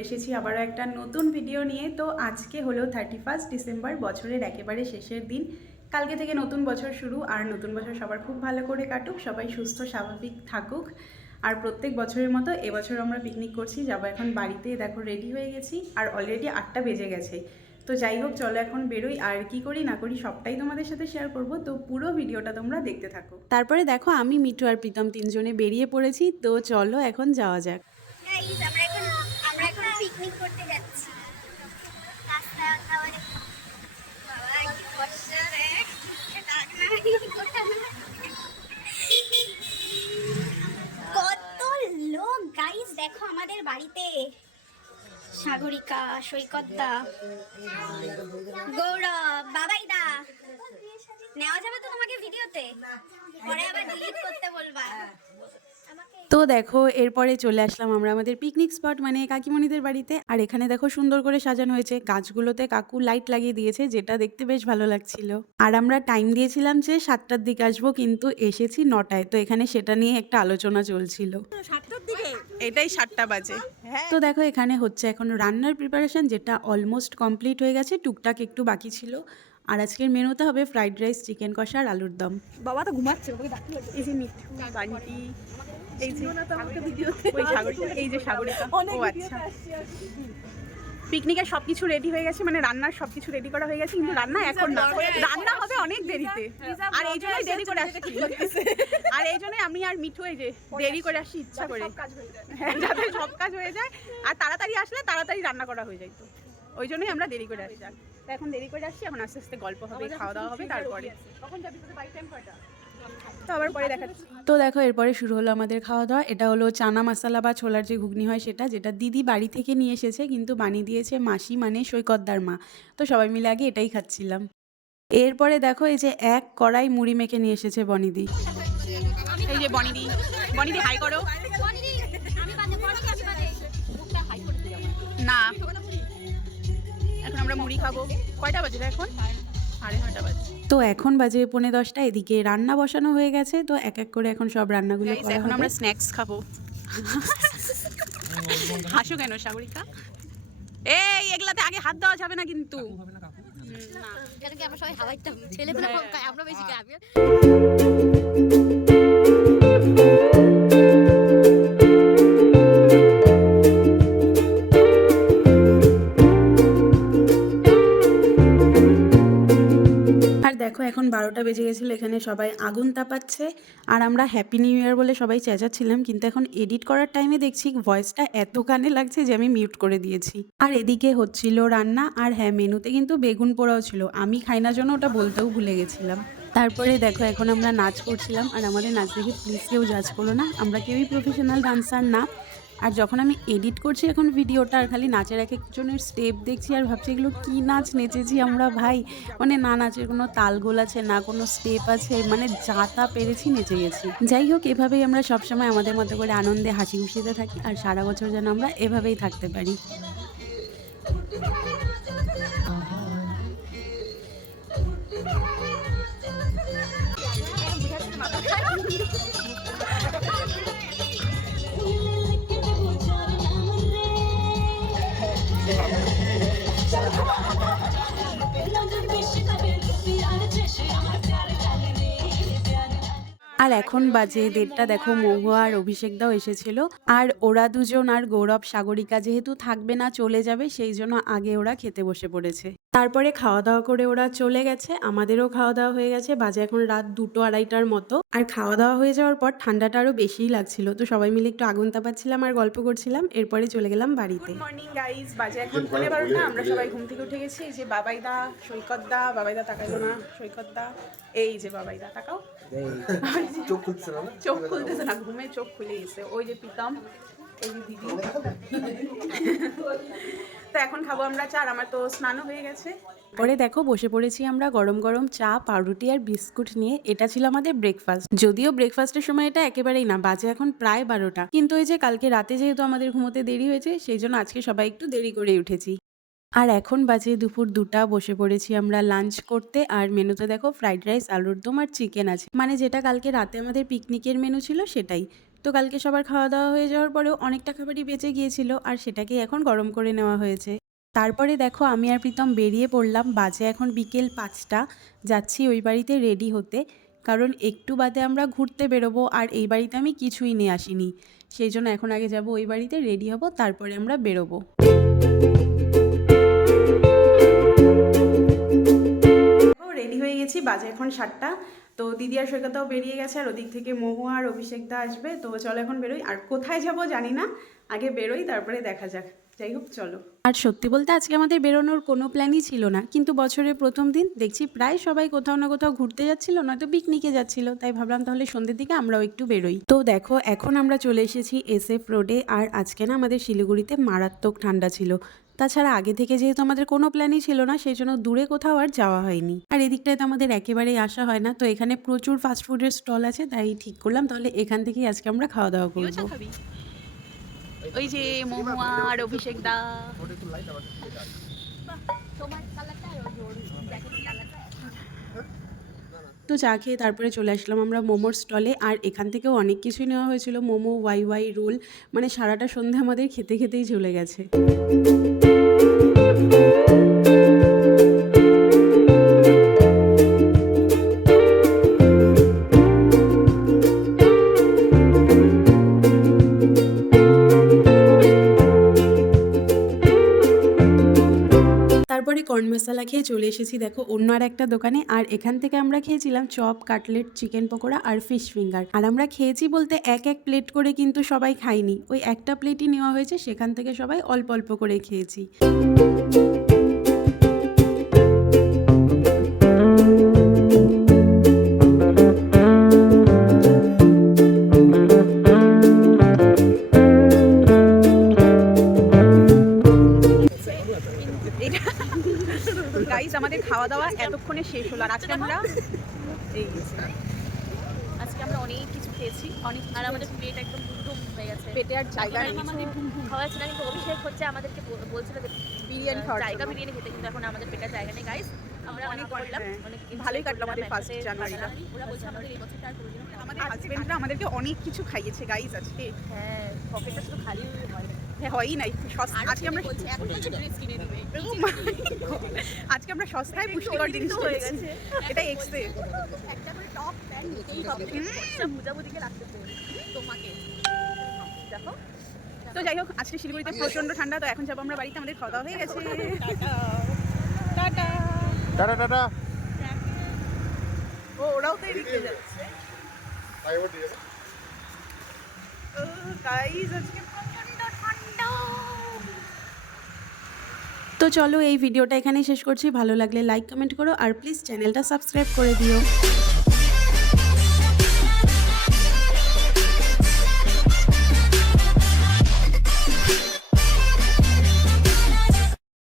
চলে এসেছি আবারও একটা নতুন ভিডিও নিয়ে। তো আজকে হলো 31 ডিসেম্বর, বছরের একেবারে শেষের দিন। কালকে থেকে নতুন বছর শুরু, আর নতুন বছর সবার খুব ভালো করে কাটুক, সবাই সুস্থ স্বাভাবিক থাকুক। আর প্রত্যেক বছরের মতো এবছর আমরা পিকনিক করছি, যাবো এখন বাড়িতে। দেখো রেডি হয়ে গেছি আর অলরেডি 8টা বেজে গেছে। তো যাই হোক, চলো এখন বেরোই, আর কি করি না করি সবটাই তোমাদের সাথে শেয়ার করব। তো পুরো ভিডিওটা তোমরা দেখতে থাকো। তারপরে দেখো আমি, মিঠু আর প্রীতম তিনজনে বেরিয়ে পড়েছি। তো চলো এখন যাওয়া যাক। আমরা এখন পিকনিক করতে যাচ্ছি। কত লোক গাইস, দেখো আমাদের বাড়িতে সাগরিকা, সৈকতদা, গৌরব, বাবাইদা। নেওয়া যাবে তো তোমাকে ভিডিওতে? পরে আবার ডিলিট করতে বলবা। তো দেখো এরপরে চলে আসলাম আমরা আমাদের পিকনিক স্পট মানে কাকিমণিদের বাড়িতে। আর এখানে দেখো সুন্দর করে সাজানো হয়েছে, গাছগুলোতে কাকু লাইট লাগিয়ে দিয়েছে, যেটা দেখতে বেশ ভালো লাগছিল। আর আমরা টাইম দিয়েছিলাম যে 7টার দিকে আসবো, কিন্তু এসেছি 9টায়। তো এখানে সেটা নিয়ে একটা আলোচনা চলছিল। 7টার দিকে এটাই 7টা বাজে। হ্যাঁ। তো দেখো এখানে হচ্ছে এখন রান্নার প্রিপারেশন, যেটা অলমোস্ট কমপ্লিট হয়ে গেছে, টুকটাক একটু বাকি ছিল। আর আজকের মেনুতে হবে ফ্রাইড রাইস, চিকেন কষা আর আলুর দম। বাবা তো ঘুমাচ্ছে, ওকে ডাকতে হবে। এই যে মিঠু, বান্টি, এই যে না তো আমাকে ভিডিওতে ওই সাগরিকা, এই যে সাগরিকা। অনেক ও ভিডিওতে আচ্ছা, আসছে আর পিকনিকের সবকিছু রেডি হয়ে গেছে, মানে রান্নার সবকিছু রেডি করা হয়ে গেছে, কিন্তু রান্না এখন না, রান্না হবে অনেক দেরিতে। আর এই জন্যই দেরি করে আসছি, আর এই জন্যই আমি আর মিঠু এই যে দেরি করে আসি ইচ্ছা করে, হ্যাঁ, যাতে সব কাজ হয়ে যায়। আর তাড়াতাড়ি আসলে তাড়াতাড়ি রান্না করা হয়ে যায়, তো ওই জন্যই আমরা দেরি করে আসি। তো এখন দেরি করে আসছি, এখন আস্তে আস্তে গল্প হবে, খাওয়া দাওয়া হবে, তারপরে তখন যাবি তোদের বাড়ি টাইম কয়টা? তো আবার পরে দেখাচ্ছি। তো দেখো এরপরে শুরু হলো আমাদের খাওয়া দাওয়া। এটা হলো চানা মশলা বা ছোলার যে ঘুগনি হয় সেটা, যেটা দিদি বাড়ি থেকে নিয়ে এসেছে, কিন্তু বানিয়ে দিয়েছে মাসি মানে সৈকতদার মা। তো সবাই মিলে আগে এটাই খাচ্ছিলাম। এরপরে দেখো এই যে এক কড়াই মুড়ি মেখে নিয়ে এসেছে বনিদি। এই যে বনিদি, বনিদি হাই করো। না, এখন আমরা মুড়ি খাবো। কয়টা বাজে এখন? 9:30 বাজে। তো এখন বাজে 9:45। এদিকে রান্না বসানো হয়ে গেছে। তো এক এক করে এখন সব রান্নাগুলো করা হবে। এখন আমরা স্ন্যাক্স খাবো। হাসো কেন সাগরিকা? এই এগুলাতে আগে হাত দেওয়া যাবে না কিন্তু। আমরা সবাই হাওয়াইতাম, ছেলেদের আমরা বেশি খাবি। আর দেখো এখন 12টা বেজে গেছিলো, এখানে সবাই আগুন তাপাচ্ছে। আর আমরা হ্যাপি নিউ ইয়ার বলে সবাই চেঁচাচ্ছিলাম, কিন্তু এখন এডিট করার টাইমে দেখছি ভয়েসটা এত কানে লাগছে যে আমি মিউট করে দিয়েছি। আর এদিকে হচ্ছিল রান্না। আর হ্যাঁ, মেনুতে কিন্তু বেগুন পোড়াও ছিল, আমি খাই না জন্য ওটা বলতেও ভুলে গেছিলাম। তারপরে দেখো এখন আমরা নাচ করছিলাম, আর আমাদের নাচ দেখে প্লিজ কেউ জাজ করো না, আমরা কেউই প্রফেশনাল ডান্সার না। আর যখন আমি এডিট করছি এখন ভিডিওটা, আর খালি নাচের এক একজনের স্টেপ দেখছি আর ভাবছি এগুলো কী নাচ নেচেছি আমরা ভাই। মানে না নাচের কোনো তালগোল আছে, না কোনো স্টেপ আছে, মানে যা তা পেরেছি নেচে গেছি। যাই হোক, এভাবেই আমরা সবসময় আমাদের মতো করে আনন্দে হাসি খুশিতে থাকি, আর সারা বছর যেন আমরা এভাবেই থাকতে পারি। আর এখন বাজে 1:30। দেখো মহুয়া আর অভিষেকদাও এসেছিল, আর ওরা দুজন আর গৌরব সাগরিকা যেহেতু থাকবে না, চলে যাবে, সেই জন্য আগে ওরা খেতে বসে পড়েছে। তারপরে খাওয়া দাওয়া করে ওরা চলে গেছে, আমাদেরও খাওয়া দাওয়া হয়ে গেছে, বাজে এখন রাত 2-2:30টার মতো। আর খাওয়া দাওয়া হয়ে যাওয়ার পর ঠান্ডাটা আরো বেশিই লাগছিল, তো সবাই মিলে একটু আগুন তাপাচ্ছিলাম আর গল্প করছিলাম। এরপরে চলে গেলাম বাড়িতে। গুড মর্নিং গাইস, বাজে এখন 12:30। আমরা সবাই ঘুম থেকে উঠে গেছি। এই যে বাবাইদা, সৈকতদা, বাবাইদা তাকাইলো না, সৈকতদা, এই যে বাবাইদা তাকাও, চোখ খুলছে না, চোখ খুলতেছে না, ঘুমে চোখ খুলে গেছে। ওই যে প্রীতম, এই যে দিদি। তো এখন খাবো আমরা চা, আর আমার তো স্নানও হয়ে গেছে। পরে দেখো বসে পড়েছি আমরা গরম গরম চা, পাউরুটি আর বিস্কুট নিয়ে। এটা ছিল আমাদের ব্রেকফাস্ট। যদিও ব্রেকফাস্টের সময় এটা একেবারেই না, বাজে এখন প্রায় 12টা। কিন্তু এই যে কালকে রাতে যেহেতু আমাদের ঘুমোতে দেরি হয়েছে, সেই জন্য আজকে সবাই একটু দেরি করে উঠেছি। আর এখন বাজে দুপুর 2টা, বসে পড়েছি আমরা লাঞ্চ করতে। আর মেনুতে দেখো ফ্রাইড রাইস, আলুর দম আর চিকেন আছে, মানে যেটা কালকে রাতে আমাদের পিকনিকের মেনু ছিল সেটাই। তো কালকে সবার খাওয়া দাওয়া হয়ে যাওয়ার পরেও অনেকটা খাবারই বেঁচে গিয়েছিল, আর সেটাকেই এখন গরম করে নেওয়া হয়েছে। তারপরে দেখো আমি আর প্রীতম বেরিয়ে পড়লাম। বাজে এখন বিকেল 5টা। যাচ্ছি ওই বাড়িতে রেডি হতে, কারণ একটু বাদে আমরা ঘুরতে বেরোবো, আর এই বাড়িতে আমি কিছুই নিয়ে আসিনি। সেই জন্য এখন আগে যাব ওই বাড়িতে, রেডি হব, তারপরে আমরা বেরোবো। রেডি হয়ে গেছি, বাজে এখন 7টা। তো দিদি আর সৈকতাও বেরিয়ে গেছে, আর ওদিক থেকে মহুয়া আর অভিষেক দা আসবে। তো চলো এখন বেরোই, আর কোথায় যাব জানি না, আগে বেরোই তারপরে দেখা যাক। যাই হোক চলো। আর সত্যি বলতে আজকে আমাদের বেরোনোর কোনো প্ল্যানই ছিল না, কিন্তু বছরের প্রথম দিন দেখছি প্রায় সবাই কোথাও না কোথাও ঘুরতে যাচ্ছিল, নয়তো পিকনিকে যাচ্ছিল। তাই ভাবলাম তাহলে সন্ধ্যের দিকে আমরাও একটু বেরোই। তো দেখো এখন আমরা চলে এসেছি SF রোডে। আর আজকে না আমাদের শিলিগুড়িতে মারাত্মক ঠান্ডা ছিল। তাছাড়া আগে থেকে যেহেতু আমাদের কোনো প্ল্যানই ছিল না, সেই জন্য দূরে কোথাও আর যাওয়া হয়নি। আর এদিকটায় তো আমাদের একেবারেই আসা হয় না। তো এখানে প্রচুর ফাস্টফুডের স্টল আছে, তাই ঠিক করলাম তাহলে এখান থেকেই আজকে আমরা খাওয়া দাওয়া করবো। ওই যে মহুয়া আর অভিষেক দা। তো চা খেয়ে তারপরে চলে আসলাম আমরা মোমোর স্টলে। আর এখান থেকেও অনেক কিছুই নেওয়া হয়েছিল, মোমো, ওয়াই রোল, মানে সারাটা সন্ধে আমাদের খেতে খেতেই চলে গেছে। তারপরে কর্ন মশলা খেয়ে চলে এসেছি দেখো অন্য আর একটা দোকানে। আর এখান থেকে আমরা খেয়েছিলাম চপ, কাটলেট, চিকেন পকোড়া আর ফিশ ফিঙ্গার। আর আমরা খেয়েছি বলতে এক প্লেট করে কিন্তু সবাই খাইনি, ওই একটা প্লেটই নেওয়া হয়েছে, সেখান থেকে সবাই অল্প অল্প করে খেয়েছি। গাইস আমাদের খাওয়া দাওয়া এতক্ষণে শেষ হলো, আর আজকে আমরা অনেক কিছু খেয়েছি, অনেক, আর আমাদের পেট একদম ঘুম হয়ে গেছে, পেটে আর জায়গা নেই। আমাদের খাওয়া ছিল না, কিন্তু অভিষেক হচ্ছে আমাদেরকে বলছিল যে বিরিয়ানি খাওয়ার জায়গা, বিরিয়ানি খেতে, কিন্তু এখন আমাদের পেটের জায়গা নেই। গাইস আমরা অনেক করলাম, অনেক ভালোই কাটলো আমাদের ফার্স্ট জানুয়ারিটা। ওরা বলছে আমাদের এই বছরটা আর কোনোদিন আমাদের হাজবেন্ডরা আমাদেরকে অনেক কিছু খাইয়েছে গাইস আজকে। হ্যাঁ, পকেটটা শুধু খালি হয়, হ্যাঁ হয়ই নাই। আজকে আমরা এখন তো ড্রেস কিনে দিবে, আজকে আমরা সস্তায় পুষ্টিকর জিনিস হয়ে গেছে, এটা এক্সে একটা করে টপ প্যান্ট নিতেই হবে, সব বুঝাবুঝিকে লাগতেছে তোমাকে দেখো। তো যাই হোক, আজকে শিলিগুড়িতে প্রচন্ড ঠান্ডা। তো এখন যাবো আমরা বাড়িতে, আমাদের খাওয়া দাওয়া হয়ে গেছে। Tata tata tata. ও ওরাও তো এদিকে যাচ্ছে। গাইস আজকে প্রচন্ড ঠান্ডা। তো চলো এই ভিডিওটা এখানেই শেষ করছি। ভালো লাগলে লাইক কমেন্ট করো, আর প্লিজ চ্যানেলটা সাবস্ক্রাইব করে দিও।